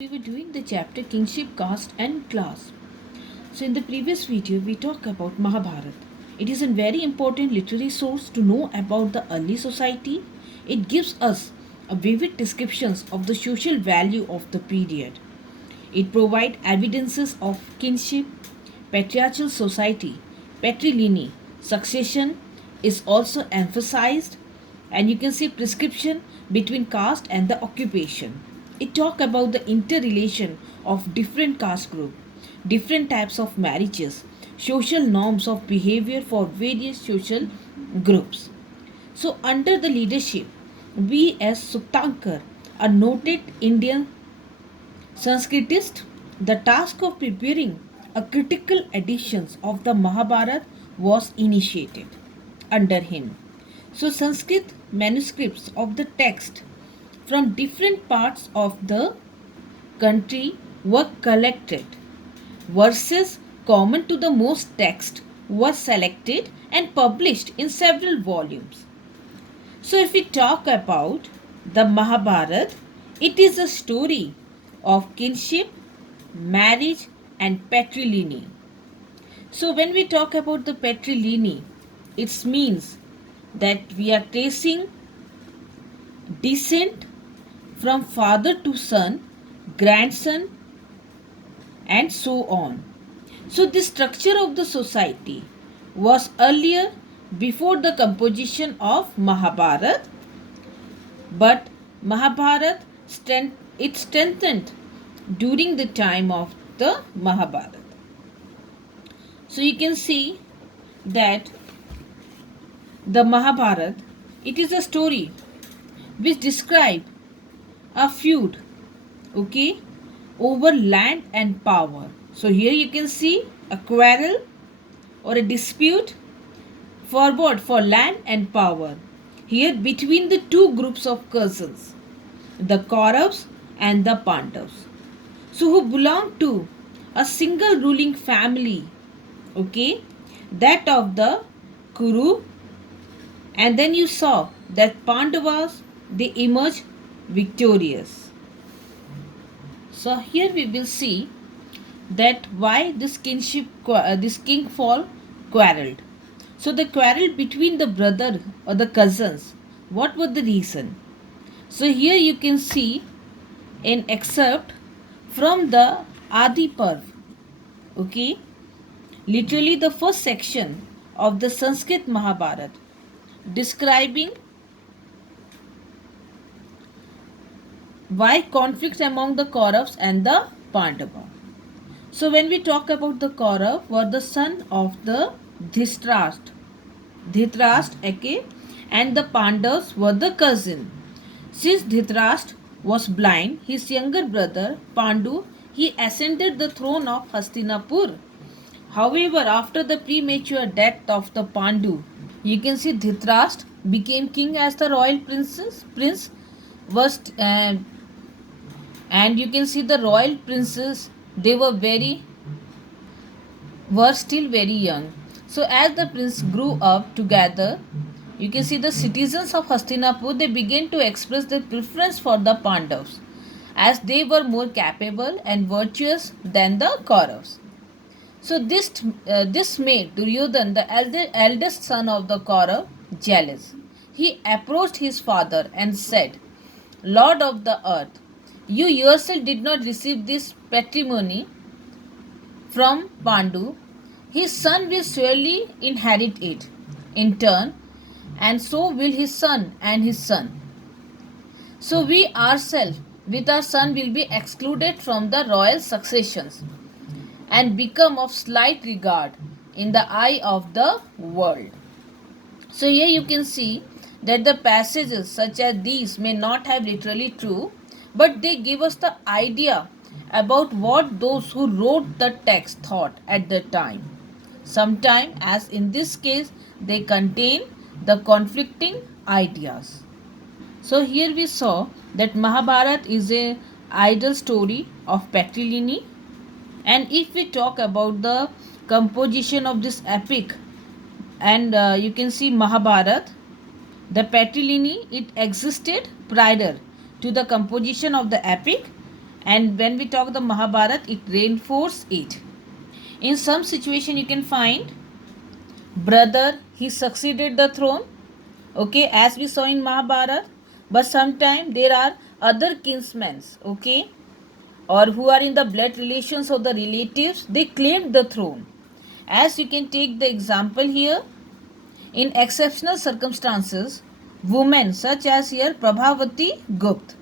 We were doing the chapter Kingship, Caste and Class. So in the previous video we talked about Mahabharata. It is a very important literary source to know about the early society. It gives us a vivid descriptions of the social value of the period. It provides evidences of kinship, patriarchal society, patrilineal, succession is also emphasized, and you can see prescription between caste and the occupation. It talk about the interrelation of different caste group, different types of marriages, social norms of behavior for various social groups. So under the leadership V.S. Suktankar, a noted Indian Sanskritist, the task of preparing a critical editions of the Mahabharata was initiated under him. So Sanskrit manuscripts of the text from different parts of the country were collected. Verses common to the most text were selected and published in several volumes. So, if we talk about the Mahabharata, it is a story of kinship, marriage, and patrilineal. So, when we talk about the patrilineal, it means that we are tracing descent from father to son, grandson, and so on. So, the structure of the society was earlier before the composition of Mahabharata, but Mahabharata it strengthened during the time of the Mahabharata. So you can see that the Mahabharata, it is a story which describe a feud, okay, over land and power. So here you can see a quarrel or a dispute for land and power. Here between the two groups of cousins, the Kauravas and the Pandavas. So who belong to a single ruling family, okay, that of the Kuru, and then you saw that Pandavas, they emerged victorious. So here we will see that why this king fall quarreled. So the quarrel between the brother or the cousins, what was the reason? So here you can see an excerpt from the Adi Parv, okay, literally the first section of the Sanskrit Mahabharata, describing why conflicts among the Kauravas and the Pandava. So when we talk about the Kaurav, were the son of the Dhritarashtra, okay, and the Pandavas were the cousin. Since Dhritarashtra was blind, his younger brother Pandu, he ascended the throne of Hastinapur. However, after the premature death of the Pandu, you can see Dhritarashtra became king as the royal prince was, and you can see the royal princes, they were still very young. So as the prince grew up together, you can see the citizens of Hastinapur, they began to express their preference for the Pandavas as they were more capable and virtuous than the Kauravas. So this made Duryodhan, the eldest son of the Kaurav, jealous. He approached his father and said, Lord of the earth, you yourself did not receive this patrimony from Pandu. His son will surely inherit it in turn, and so will his son and his son. So we ourselves with our son will be excluded from the royal successions and become of slight regard in the eye of the world. So here you can see that the passages such as these may not have literally true, but they give us the idea about what those who wrote the text thought at the time. Sometimes, as in this case, they contain the conflicting ideas. So here we saw that Mahabharata is a idle story of patrilineal, and if we talk about the composition of this epic, and you can see Mahabharata, the patrilineal, it existed prior to the composition of the epic, And when we talk the Mahabharata, it reinforced it. In some situation you can find brother, he succeeded the throne, okay, as we saw in Mahabharata, but sometimes there are other kinsmen, okay, or who are in the blood relations of the relatives, they claimed the throne. As you can take the example here, in exceptional circumstances, women such as here Prabhavati Gupta,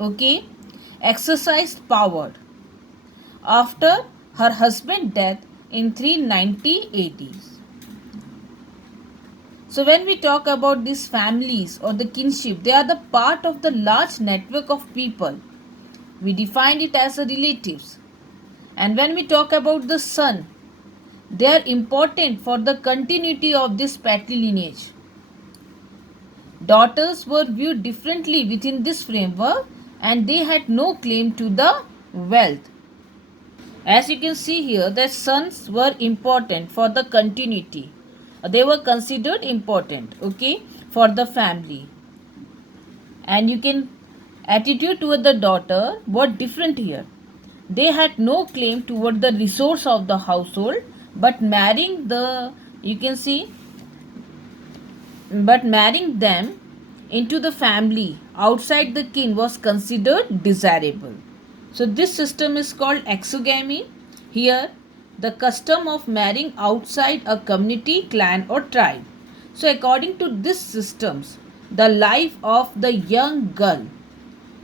okay, exercised power after her husband's death in 390 AD. So when we talk about these families or the kinship, they are the part of the large network of people. We define it as a relatives. And when we talk about the son, they are important for the continuity of this patrilineage. Daughters were viewed differently within this framework and they had no claim to the wealth. As you can see here, the sons were important for the continuity. They were considered important, okay, for the family. And you can attitude toward the daughter were different here. They had no claim toward the resource of the household, but marrying them into the family outside the kin was considered desirable. So this system is called exogamy. Here, the custom of marrying outside a community, clan or tribe. So according to these systems, the life of the young girl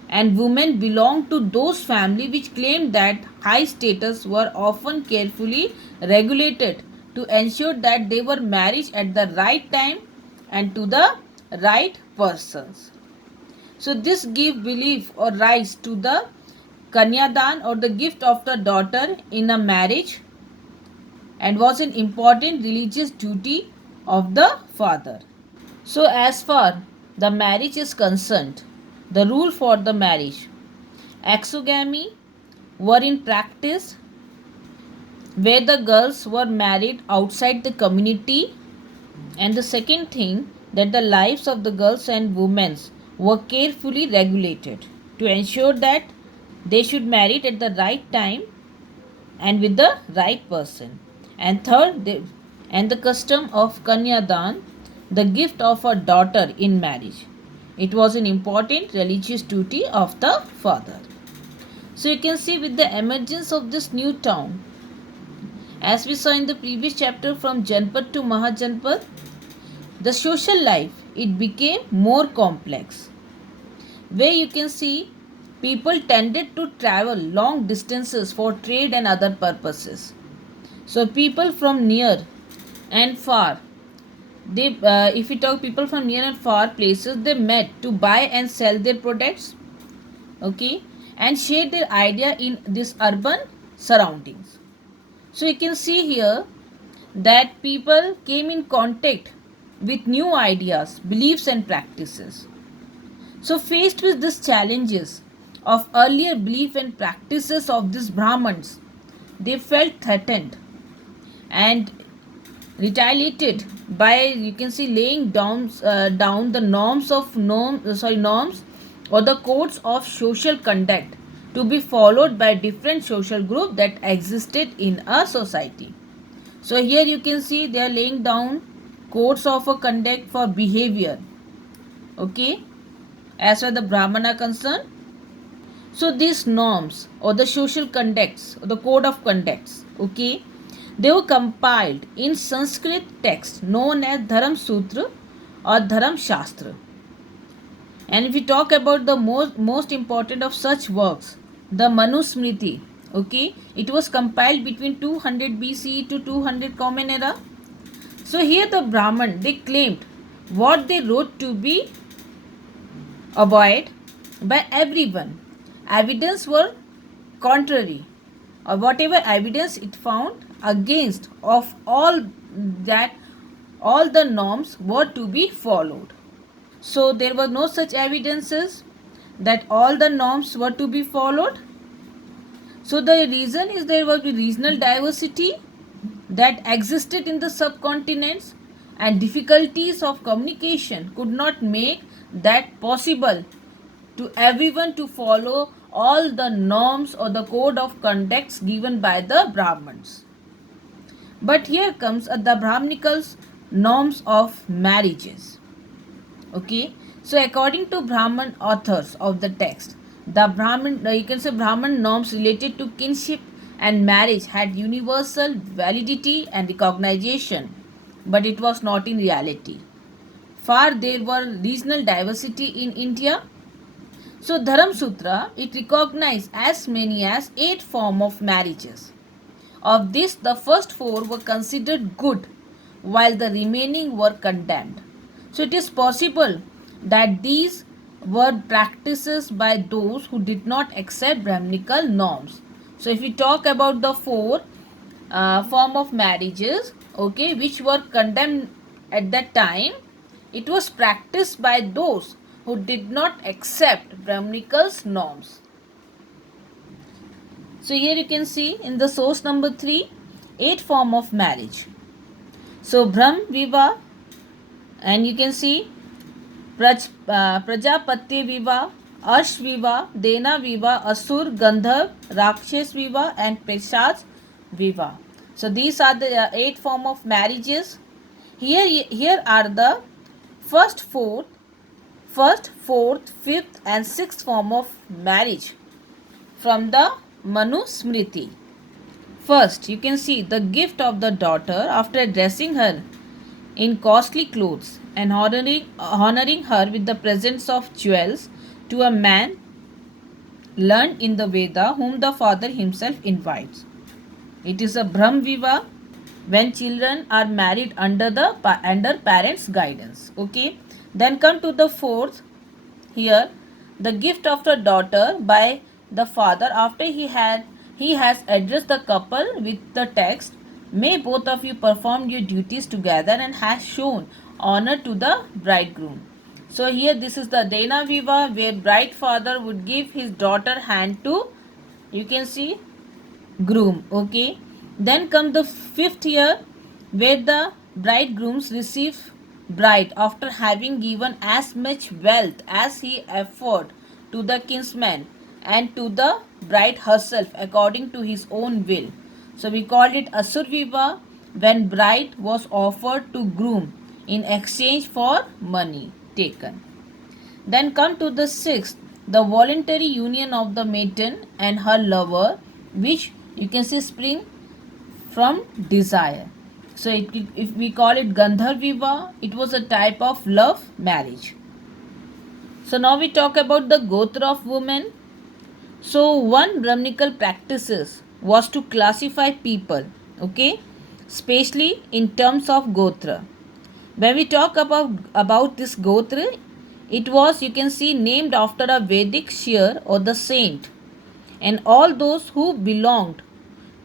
and women belonged to those families which claimed that high status were often carefully regulated to ensure that they were married at the right time and to the right persons. So this give belief or rise to the Kanyadan or the gift of the daughter in a marriage and was an important religious duty of the father. So as far the marriage is concerned, the rule for the marriage, exogamy were in practice where the girls were married outside the community, and the second thing that the lives of the girls and women were carefully regulated to ensure that they should marry at the right time and with the right person. And third, the custom of Kanyadan, the gift of a daughter in marriage. It was an important religious duty of the father. So you can see with the emergence of this new town, as we saw in the previous chapter from Janpad to Mahajanpad, the social life, it became more complex. Where you can see people tended to travel long distances for trade and other purposes. So people from near and far, if we talk people from near and far places, they met to buy and sell their products, okay, and share their idea in this urban surroundings. So you can see here that people came in contact with new ideas, beliefs and practices. So faced with these challenges of earlier belief and practices of these Brahmins, they felt threatened and retaliated by, you can see, laying down the norms or the codes of social conduct to be followed by different social group that existed in a society. So here you can see they are laying down codes of a conduct for behavior, okay, as far as the Brahman are concerned. So these norms or the social conducts or the code of conducts, okay, they were compiled in Sanskrit text known as Dharam Sutra or Dharam Shastra. And if we talk about the most important of such works, the Manusmriti, okay, it was compiled between 200 BCE to 200 Common Era. So here the Brahman, they claimed what they wrote to be avoided by everyone. Evidence were contrary, or whatever evidence it found against of all that, all the norms were to be followed. So there were no such evidences that all the norms were to be followed. So the reason is there was regional diversity that existed in the subcontinents and difficulties of communication could not make that possible to everyone to follow all the norms or the code of conducts given by the Brahmins. But here comes the Brahminical norms of marriages. Okay, so according to Brahman authors of the text, the Brahman, you can say Brahman norms related to kinship and marriage had universal validity and recognition, but it was not in reality. Far there were regional diversity in India. So Dharam Sutra, it recognized as many as 8 forms of marriages. Of this, the first 4 were considered good, while the remaining were condemned. So it is possible that these were practices by those who did not accept Brahminical norms. So if we talk about the 4 form of marriages, okay, which were condemned at that time, it was practiced by those who did not accept Brahminical norms. So here you can see in the source number 3, 8 form of marriage. So Brahm Viva, and you can see Prajapati Viva, Arsh Viva, Dena Viva, Asur, Gandharv, Rakshas Viva, and Peshach Viva. So these are the 8 form of marriages. Here are the first, fourth, 5th, and 6th form of marriage from the Manu Smriti. First, you can see the gift of the daughter after dressing her in costly clothes and honoring her with the presence of jewels to a man learned in the Veda whom the father himself invites. It is a Brahm Viva when children are married under parents' guidance. Okay. Then come to the 4th. Here, the gift of a daughter by the father after he has addressed the couple with the text, "May both of you perform your duties together," and has shown honor to the bridegroom. So here this is the Dena Viva where bride father would give his daughter hand to, you can see, groom. Okay. Then come the 5th year where the bridegrooms receive bride after having given as much wealth as he afforded to the kinsman and to the bride herself according to his own will. So we called it Asur Viva when bride was offered to groom in exchange for money taken. Then come to the 6th, the voluntary union of the maiden and her lover, which you can see spring from desire. So if we call it Gandharv Viva, it was a type of love marriage. So now we talk about the Gotra of women. So one Brahminical practices was to classify people, okay, especially in terms of Gotra. When we talk about this Gotra, it was, you can see, named after a Vedic seer or the saint, and all those who belonged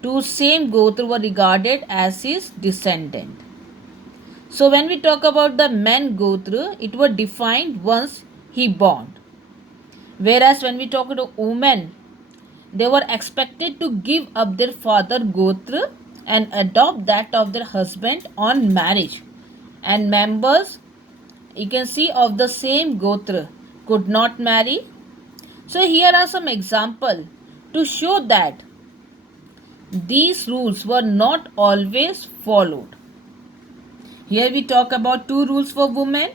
to same Gotra were regarded as his descendant. So when we talk about the man Gotra, it was defined once he born. Whereas when we talk about women, they were expected to give up their father Gotra and adopt that of their husband on marriage. And members, you can see, of the same Gotra could not marry. So here are some examples to show that these rules were not always followed. Here we talk about 2 rules for women.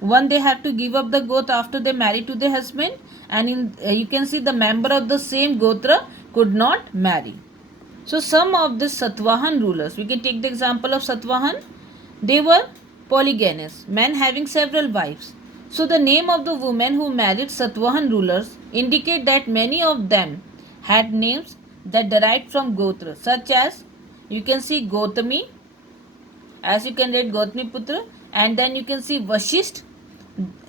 One, they have to give up the Gotra after they marry to their husband, and you can see the member of the same Gotra could not marry. So some of the Satvahan rulers, we can take the example of Satvahan. They were polygynous, men having several wives. So the name of the women who married Satvahan rulers indicate that many of them had names that derived from Gotra, such as you can see Gotami, as you can read Gotami Putra, and then you can see Vashisht,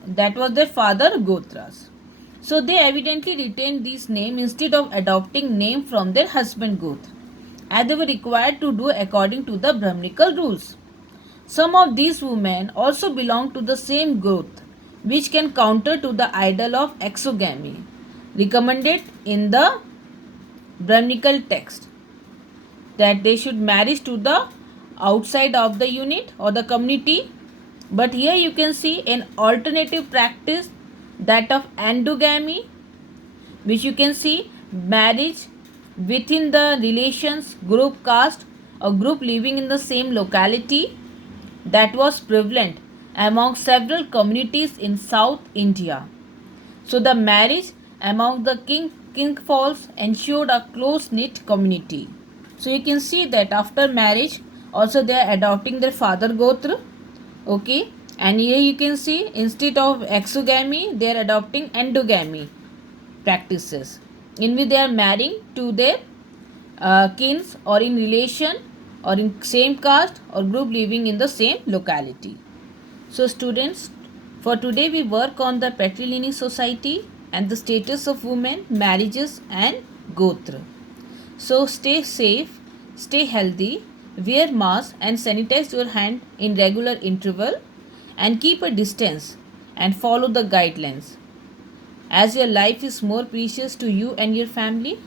that was their father Gotras. So they evidently retained these names instead of adopting name from their husband Gotra, as they were required to do according to the Brahminical rules. Some of these women also belong to the same Gotra, which can counter to the idol of exogamy recommended in the Brahminical text, that they should marry to the outside of the unit or the community. But here you can see an alternative practice, that of endogamy, which you can see marriage within the relations, group, caste, or group living in the same locality, that was prevalent among several communities in South India. So the marriage among the kingfolks ensured a close-knit community. So you can see that after marriage also they are adopting their father gotra. Okay, and here you can see instead of exogamy they are adopting endogamy practices, in which they are marrying to their kins or in relation or in same caste or group living in the same locality. So students, for today we work on the patrilineal society and the status of women, marriages and gotra. So stay safe, stay healthy, wear mask and sanitize your hand in regular interval and keep a distance and follow the guidelines, as your life is more precious to you and your family.